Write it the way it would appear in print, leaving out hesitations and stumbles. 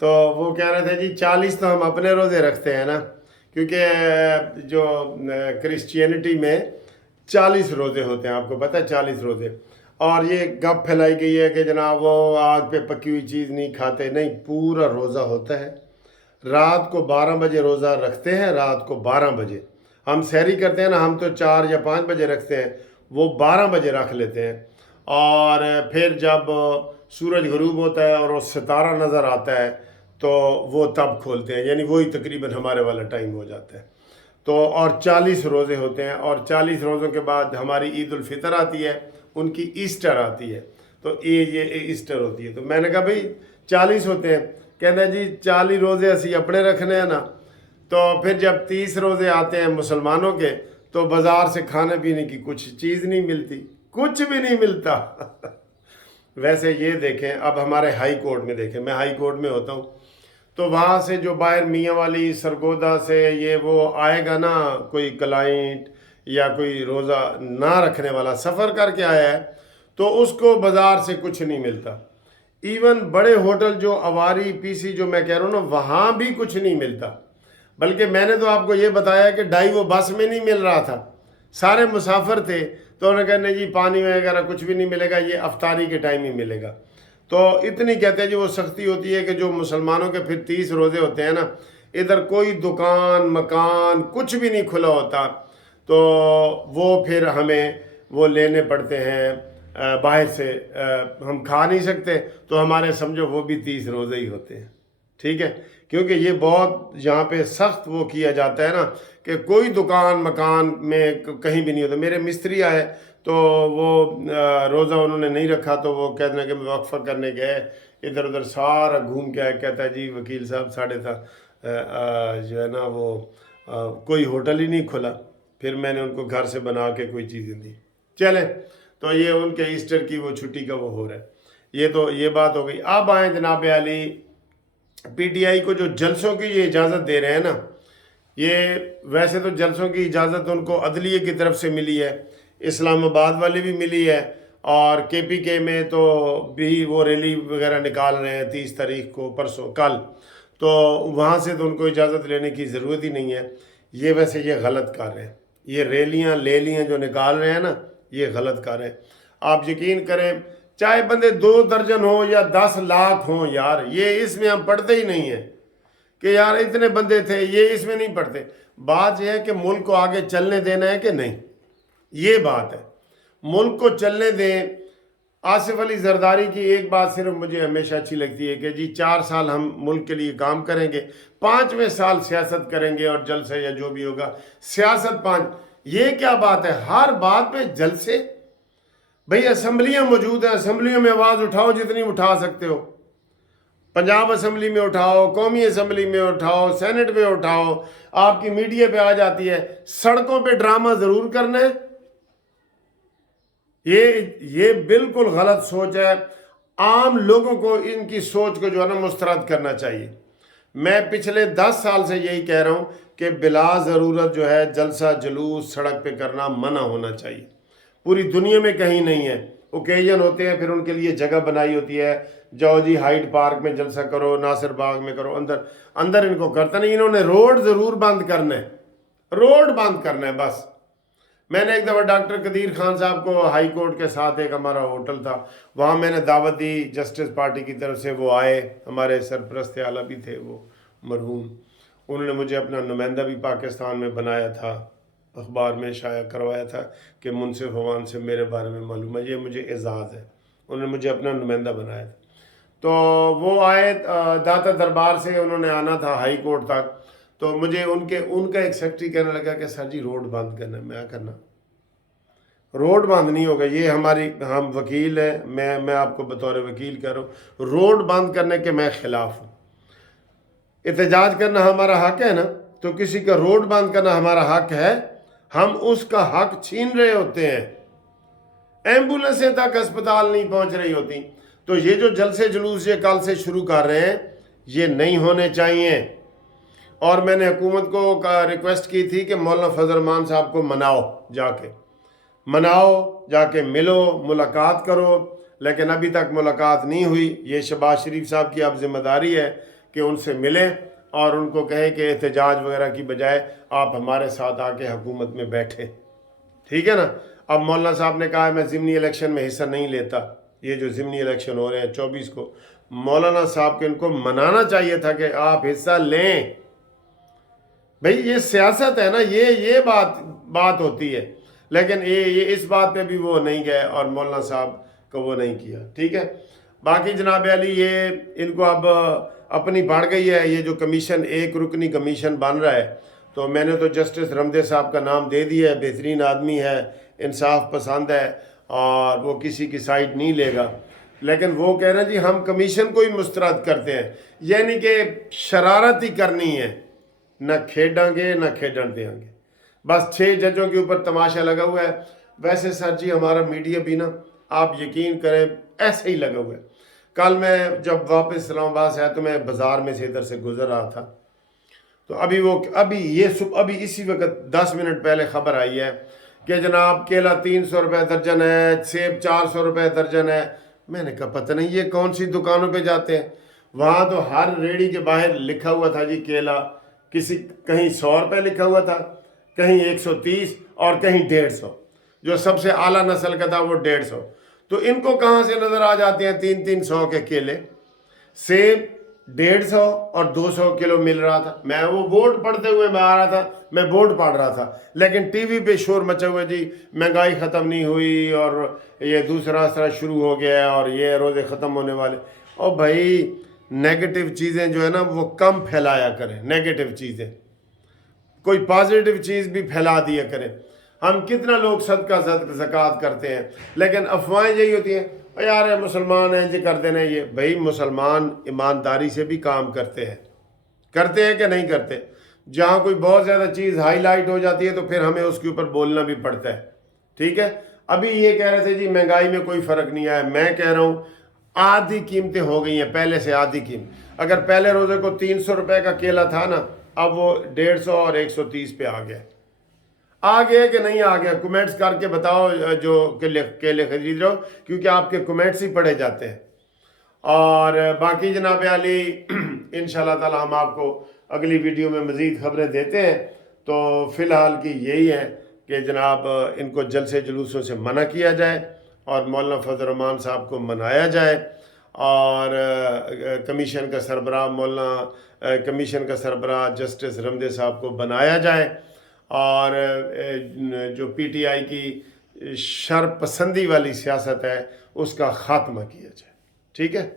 تو وہ کہہ رہے تھے جی 40 تو ہم اپنے روزے رکھتے ہیں نا، کیونکہ جو کرسچینٹی میں 40 روزے ہوتے ہیں، آپ کو پتہ ہے 40 روزے. اور یہ گپ پھیلائی گئی ہے کہ جناب وہ آگ پہ پکی ہوئی چیز نہیں کھاتے، نہیں، پورا روزہ ہوتا ہے. رات کو 12 بجے روزہ رکھتے ہیں، رات کو 12 بجے ہم سحری کرتے ہیں نا، ہم تو 4 یا 5 بجے رکھتے ہیں، وہ 12 بجے رکھ لیتے ہیں. اور پھر جب سورج غروب ہوتا ہے اور وہ ستارہ نظر آتا ہے تو وہ تب کھولتے ہیں، یعنی وہی تقریباً ہمارے والا ٹائم ہو جاتا ہے. تو اور 40 روزے ہوتے ہیں، اور 40 روزوں کے بعد ہماری عید الفطر آتی ہے، ان کی ایسٹر آتی ہے. تو یہ ایسٹر ہوتی ہے. تو میں نے کہا بھئی 40 ہوتے ہیں. کہتا ہے جی 40 روزے اسی اپنے رکھنے ہیں نا. تو پھر جب 30 روزے آتے ہیں مسلمانوں کے تو بازار سے کھانے پینے کی کچھ چیز نہیں ملتی، کچھ بھی نہیں ملتا. ویسے یہ دیکھیں، اب ہمارے ہائی کورٹ میں دیکھیں، میں ہائی کورٹ میں ہوتا ہوں، تو وہاں سے جو باہر میاں والی سرگودا سے یہ وہ آئے گا نا، کوئی کلائنٹ یا کوئی روزہ نہ رکھنے والا سفر کر کے آیا ہے، تو اس کو بازار سے کچھ نہیں ملتا. ایون بڑے ہوٹل جو اواری پی سی جو میں کہہ رہا ہوں نا، وہاں بھی کچھ نہیں ملتا. بلکہ میں نے تو آپ کو یہ بتایا کہ ڈائی وہ بس میں نہیں مل رہا تھا، سارے مسافر تھے، تو انہوں نے کہا نہیں جی پانی وغیرہ کچھ بھی نہیں ملے گا، یہ افطاری کے ٹائم ہی ملے گا. تو اتنی کہتے ہیں جی وہ سختی ہوتی ہے کہ جو مسلمانوں کے پھر 30 روزے ہوتے ہیں نا، ادھر کوئی دکان مکان کچھ بھی نہیں کھلا ہوتا، تو وہ پھر ہمیں وہ لینے پڑتے ہیں باہر سے. ہم کھا نہیں سکتے تو ہمارے سمجھو وہ بھی 30 روزے ہی ہوتے ہیں. ٹھیک ہے، کیونکہ یہ بہت یہاں پہ سخت وہ کیا جاتا ہے نا کہ کوئی دکان مکان میں کہیں بھی نہیں ہوتا. میرے مستری آئے تو وہ روزہ انہوں نے نہیں رکھا، تو وہ کہتے ہیں کہ وقفہ کرنے گئے، ادھر ادھر سارا گھوم کے آئے. کہتا ہے جی وکیل صاحب ساڑھے تھا جو ہے نا وہ کوئی ہوٹل ہی نہیں کھلا. پھر میں نے ان کو گھر سے بنا کے کوئی چیزیں دی. چلیں، تو یہ ان کے ایسٹر کی وہ چھٹی کا وہ ہو رہا ہے. یہ تو یہ بات ہو گئی. اب آئیں جناب علی، پی ٹی آئی کو جو جلسوں کی یہ اجازت دے رہے ہیں نا، یہ ویسے تو جلسوں کی اجازت ان کو عدلیہ کی طرف سے ملی ہے، اسلام آباد والی بھی ملی ہے، اور کے پی کے میں تو بھی وہ ریلی وغیرہ نکال رہے ہیں 30 تاریخ کو، پرسوں کل. تو وہاں سے تو ان کو اجازت لینے کی ضرورت ہی نہیں ہے. یہ ویسے یہ غلط کر رہے ہیں، یہ ریلیاں لیلیاں جو نکال رہے ہیں نا، یہ غلط کر رہے ہیں. آپ یقین کریں، چاہے بندے 2 درجن ہوں یا 10 لاکھ ہوں، یار یہ اس میں ہم پڑھتے ہی نہیں ہیں کہ یار اتنے بندے تھے، یہ اس میں نہیں پڑھتے. بات یہ ہے کہ ملک کو آگے چلنے دینا ہے کہ نہیں، یہ بات ہے. ملک کو چلنے دیں. آصف علی زرداری کی ایک بات صرف مجھے ہمیشہ اچھی لگتی ہے کہ جی 4 سال ہم ملک کے لیے کام کریں گے، 5ویں سال سیاست کریں گے، اور جلسے یا جو بھی ہوگا سیاست 5. یہ کیا بات ہے، ہر بات پہ جلسے؟ بھئی اسمبلیاں موجود ہیں، اسمبلیوں میں آواز اٹھاؤ جتنی اٹھا سکتے ہو. پنجاب اسمبلی میں اٹھاؤ، قومی اسمبلی میں اٹھاؤ، سینٹ میں اٹھاؤ، آپ کی میڈیا پہ آ جاتی ہے. سڑکوں پہ ڈرامہ ضرور کرنا ہے. یہ بالکل غلط سوچ ہے. عام لوگوں کو ان کی سوچ کو جو ہے نا مسترد کرنا چاہیے. میں پچھلے 10 سال سے یہی کہہ رہا ہوں کہ بلا ضرورت جو ہے جلسہ جلوس سڑک پہ کرنا منع ہونا چاہیے. پوری دنیا میں کہیں نہیں ہے. اوکیجن ہوتے ہیں، پھر ان کے لیے جگہ بنائی ہوتی ہے، جاؤ جی ہائیڈ پارک میں جلسہ کرو، ناصر باغ میں کرو. اندر ان کو کرتا نہیں. انہوں نے روڈ ضرور بند کرنا ہے، روڈ بند کرنا ہے بس. میں نے ایک دفعہ ڈاکٹر قدیر خان صاحب کو ہائی کورٹ کے ساتھ، ایک ہمارا ہوٹل تھا وہاں، میں نے دعوت دی جسٹس پارٹی کی طرف سے. وہ آئے، ہمارے سرپرست اعلیٰ بھی تھے وہ مرحوم، انہوں نے مجھے اپنا نمائندہ بھی پاکستان میں بنایا تھا، اخبار میں شائع کروایا تھا کہ منصف عوان سے میرے بارے میں معلوم ہے. یہ مجھے اعزاز ہے، انہوں نے مجھے اپنا نمائندہ بنایا تھا. تو وہ آئے داتا دربار سے، انہوں نے آنا تھا ہائی کورٹ تک. تو مجھے ان کا ایک سیکرٹری کہنے لگا کہ سر جی روڈ بند کرنا ہے. میں کرنا روڈ بند نہیں ہوگا، یہ ہم وکیل ہیں، میں آپ کو بطور وکیل کہہ رہا ہوں، روڈ بند کرنے کے میں خلاف ہوں. احتجاج کرنا ہمارا حق ہے نا، تو کسی کا روڈ بند کرنا ہمارا حق ہے. ہم اس کا حق چھین رہے ہوتے ہیں. ایمبولنسیں تک اسپتال نہیں پہنچ رہی ہوتی. تو یہ جو جلسے جلوس یہ کل سے شروع کر رہے ہیں، یہ نہیں ہونے چاہیے. اور میں نے حکومت کو ریکویسٹ کی تھی کہ مولانا فضل الرحمان صاحب کو مناؤ، جا کے ملو، ملاقات کرو. لیکن ابھی تک ملاقات نہیں ہوئی. یہ شہباز شریف صاحب کی اب ذمہ داری ہے کہ ان سے ملیں اور ان کو کہیں کہ احتجاج وغیرہ کی بجائے آپ ہمارے ساتھ آ کے حکومت میں بیٹھیں، ٹھیک ہے نا۔ اب مولانا صاحب نے کہا ہے میں ضمنی الیکشن میں حصہ نہیں لیتا، یہ جو ضمنی الیکشن ہو رہے ہیں 24 کو، مولانا صاحب کے ان کو منانا چاہیے تھا کہ آپ حصہ لیں۔ بھئی یہ سیاست ہے نا، یہ بات ہوتی ہے، لیکن یہ اس بات پہ بھی وہ نہیں گئے اور مولانا صاحب کو وہ نہیں کیا، ٹھیک ہے۔ باقی جناب علی یہ ان کو اب اپنی بڑھ گئی ہے، یہ جو کمیشن ایک رکنی کمیشن بن رہا ہے، تو میں نے تو جسٹس رمدے صاحب کا نام دے دیا ہے، بہترین آدمی ہے، انصاف پسند ہے اور وہ کسی کی سائڈ نہیں لے گا، لیکن وہ کہہ رہے ہیں جی ہم کمیشن کو ہی مسترد کرتے ہیں، یعنی کہ شرارت ہی کرنی ہے، نہ کھیڈیں گے نہ کھیڈن دیں گے، بس 6 ججوں کے اوپر تماشا لگا ہوا ہے۔ ویسے سر جی ہمارا میڈیا بھی نا، آپ یقین کریں ایسے ہی لگا ہوا ہے۔ کل میں جب واپس اسلام آباد سے آیا تو میں بازار میں سے ادھر سے گزر رہا تھا، تو ابھی اسی وقت 10 منٹ پہلے خبر آئی ہے کہ جناب کیلا 300 روپے درجن ہے، سیب 400 روپے درجن ہے۔ میں نے کہا پتہ نہیں یہ کون سی دکانوں پہ جاتے ہیں، وہاں تو ہر ریڑھی کے باہر لکھا ہوا تھا جی کیلا، کہیں 100 روپے لکھا ہوا تھا، کہیں 130 اور کہیں 150، جو سب سے اعلیٰ نسل کا تھا وہ 150۔ تو ان کو کہاں سے نظر آ جاتے ہیں 300 کے کیلے؟ سیب 150 اور 200 کلو مل رہا تھا۔ میں وہ بورڈ پڑھتے ہوئے میں آ رہا تھا، میں بورڈ پڑھ رہا تھا، لیکن ٹی وی پہ شور مچا ہوا جی مہنگائی ختم نہیں ہوئی اور یہ دوسرا اثر شروع ہو گیا ہے اور یہ روزے ختم ہونے والے۔ اور بھائی نیگیٹو چیزیں جو ہے نا وہ کم پھیلایا کریں، نیگیٹو چیزیں، کوئی پازیٹیو چیز بھی پھیلا دیا کریں۔ ہم کتنا لوگ صدقہ زکوٰۃ کرتے ہیں، لیکن افواہیں یہی ہوتی ہیں یار مسلمان ہیں جی کر دینا یہ۔ بھائی مسلمان ایمانداری سے بھی کام کرتے ہیں کہ نہیں کرتے؟ جہاں کوئی بہت زیادہ چیز ہائی لائٹ ہو جاتی ہے تو پھر ہمیں اس کے اوپر بولنا بھی پڑتا ہے، ٹھیک ہے۔ ابھی یہ کہہ رہے تھے جی مہنگائی میں کوئی فرق نہیں آیا، میں کہہ رہا ہوں آدھی قیمتیں ہو گئی ہیں پہلے سے، آدھی قیمت۔ اگر پہلے روزے کو 300 روپے کا کیلا تھا نا، اب وہ 150 اور 130 پہ آ گیا کہ نہیں آ گیا؟ کمنٹس کر کے بتاؤ جو کیلے خرید رہے ہو، کیونکہ آپ کے کمنٹس ہی پڑھے جاتے ہیں۔ اور باقی جناب علی انشاءاللہ تعالی ہم آپ کو اگلی ویڈیو میں مزید خبریں دیتے ہیں۔ تو فی الحال کی یہی ہے کہ جناب ان کو جلسے جلوسوں سے منع کیا جائے اور مولانا فضل الرحمان صاحب کو منایا جائے، اور کمیشن کا سربراہ جسٹس رمدے صاحب کو بنایا جائے، اور جو پی ٹی آئی کی شر پسندی والی سیاست ہے اس کا خاتمہ کیا جائے، ٹھیک ہے۔